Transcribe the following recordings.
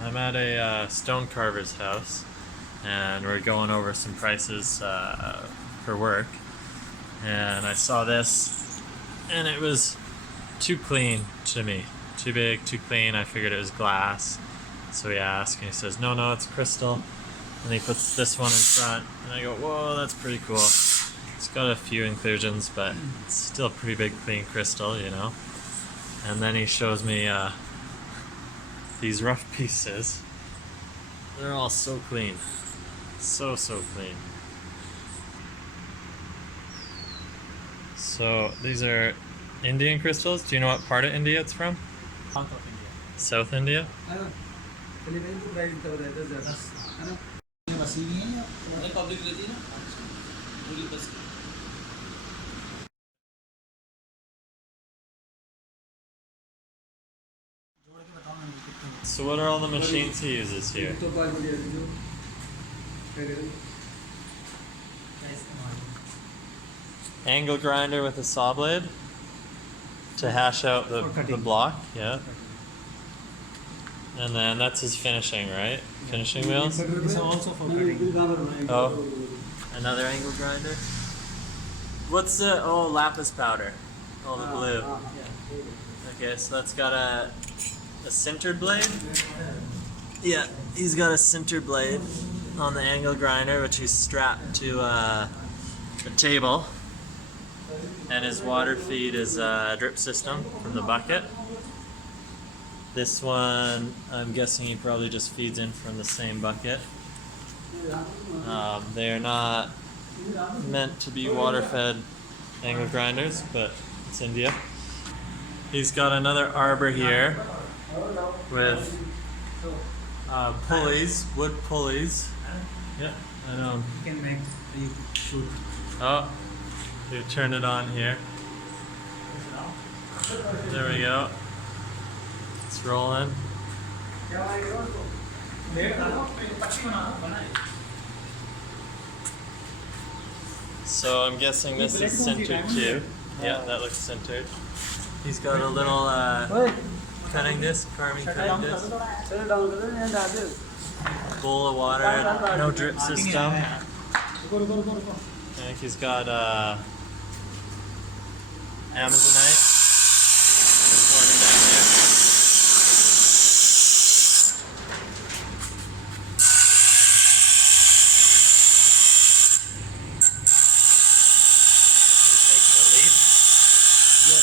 I'm at a stone carver's house, and we're going over some prices for work. And I saw this, and it was too clean to me. Too big, too clean. I figured it was glass. So we asked, and he says, no, it's crystal. And he puts this one in front, and I go, whoa, that's pretty cool. It's got a few inclusions, but it's still a pretty big, clean crystal, you know. And then he shows me these rough pieces. They're all so clean. So clean. So these are Indian crystals. Do you know what part of India it's from? South of India. South India? So what are all the machines he uses here? Angle grinder with a saw blade to hash out the block, yeah. And then that's his finishing, right? Finishing wheels? This is also for cutting. Oh, another angle grinder. What's the, lapis powder. Oh, the blue. Okay, so that's got a sintered blade? Yeah, he's got a sintered blade on the angle grinder, which he's strapped to a table. And his water feed is a drip system from the bucket. This one, I'm guessing he probably just feeds in from the same bucket. They're not meant to be water-fed angle grinders, but it's India. He's got another arbor here with pulleys, wood pulleys. Yeah, I know. You can make you shoot. Oh, you turn it on here. There we go. It's rolling. So I'm guessing this is sintered too. Yeah, that looks sintered. He's got a little cutting disc, carving cutting disc. Bowl of water, no drip system. I think he's got Amazonite. Corner down there. He's making a leaf. Yes.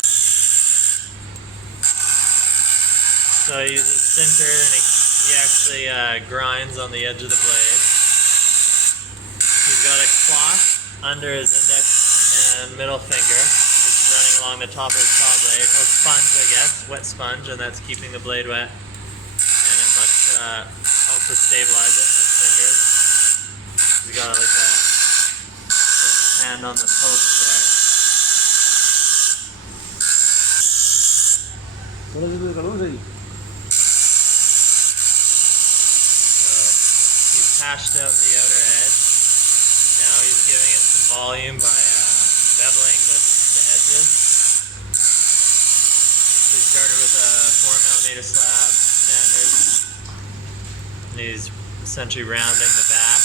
So he uses sintered, and he actually grinds on the edge of the blade. He's got a cloth under his index and middle finger, which is running along the top of his saw blade. Or sponge, I guess, wet sponge, and that's keeping the blade wet. And it must also stabilize it in his fingers. He's got like his hand on the post there. Hashed out the outer edge. Now he's giving it some volume by beveling the edges. So he started with a 4mm slab, standard. And he's essentially rounding the back.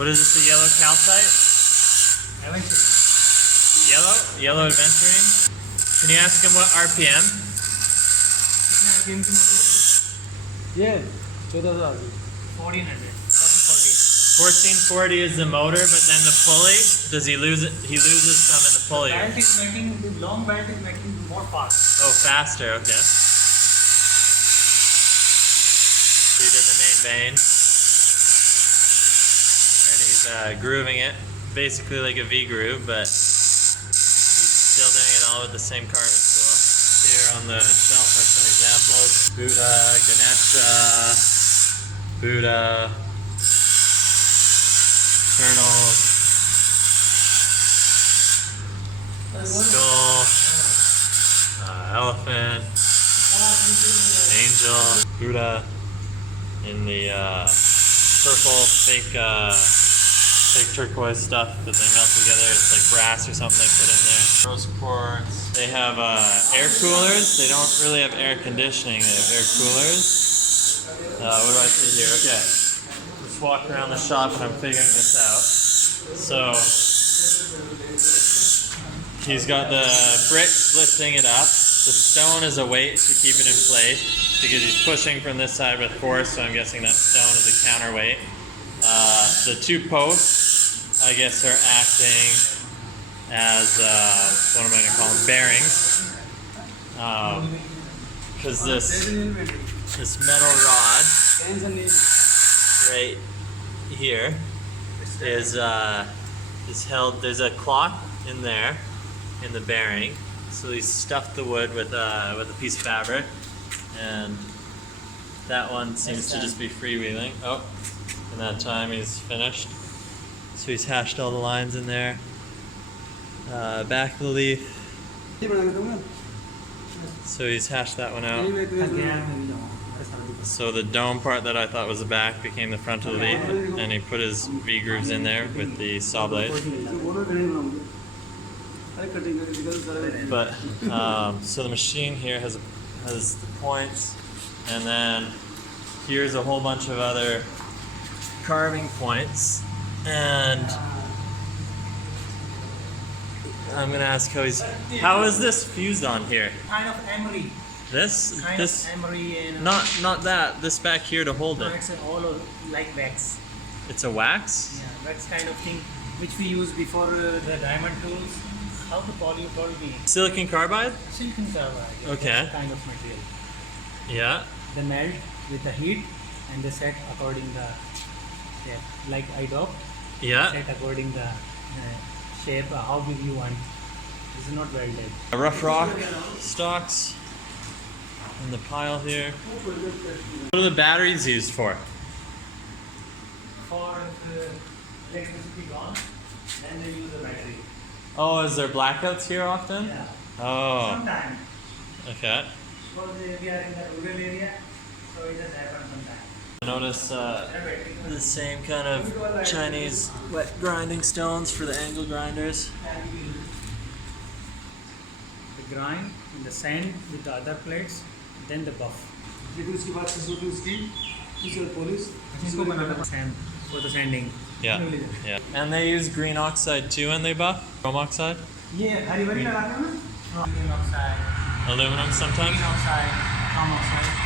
What is this, a yellow calcite? Aventurine. Yellow aventurine? Can you ask him what RPM? Yeah, 1400. 1440 is the motor, but then the pulley, does he lose it? He loses some in the pulley. The belt is making, the long belt is making more fast. Oh, faster, okay. So he did the main vein. And he's grooving it, basically like a V-groove, but he's still doing it all with the same carving tool. Here on the shelf are some examples. Buddha, Ganesha, Buddha, turtles, skull, elephant, angel, Buddha in the purple fake turquoise stuff that they melt together. It's like brass or something they put in there. Rose quartz. They have air coolers. They don't really have air conditioning. They have air coolers. What do I see here? Okay. Just walk around the shop and I'm figuring this out. So he's got the bricks lifting it up. The stone is a weight to keep it in place because he's pushing from this side with force, so I'm guessing that stone is a counterweight. The two posts, I guess, are acting as, what am I going to call them, bearings. Because this metal rod right here is held, there's a clock in there in the bearing. So he stuffed the wood with a piece of fabric, and that one seems to just be freewheeling. Oh, in that time he's finished. So he's hashed all the lines in there. Back of the leaf. So he's hashed that one out. So the dome part that I thought was the back became the front of the leaf, and he put his V-grooves in there with the saw blade. But so the machine here has the points, and then here's a whole bunch of other carving points, and I'm gonna ask how is this fused on here? Kind of emery. This Emery and not that, this back here to hold it. it's all of, like wax. It's a wax? Yeah, wax kind of thing which we used before the diamond tools. How to probably Silicon carbide? silicon carbide. Okay. That kind of material. Yeah. They melt with the heat and they set according like IDOC. Yeah. Set according the shape, how big you want. This is not welded. Rough rock stocks in the pile here. What are the batteries used for? For the electricity gone, then they use the battery. Oh, is there blackouts here often? Yeah. Oh, Sometimes. okay. Because we are in the rural area, so it just happens sometimes. I notice the same kind of Chinese wet grinding stones for the angle grinders. The grind in the sand with the other plates, then the buff. Sand for the sanding. Yeah, yeah. And they use green oxide too when they buff? Chrome oxide? Yeah, green oxide, Aluminum sometimes? green oxide, chrome oxide.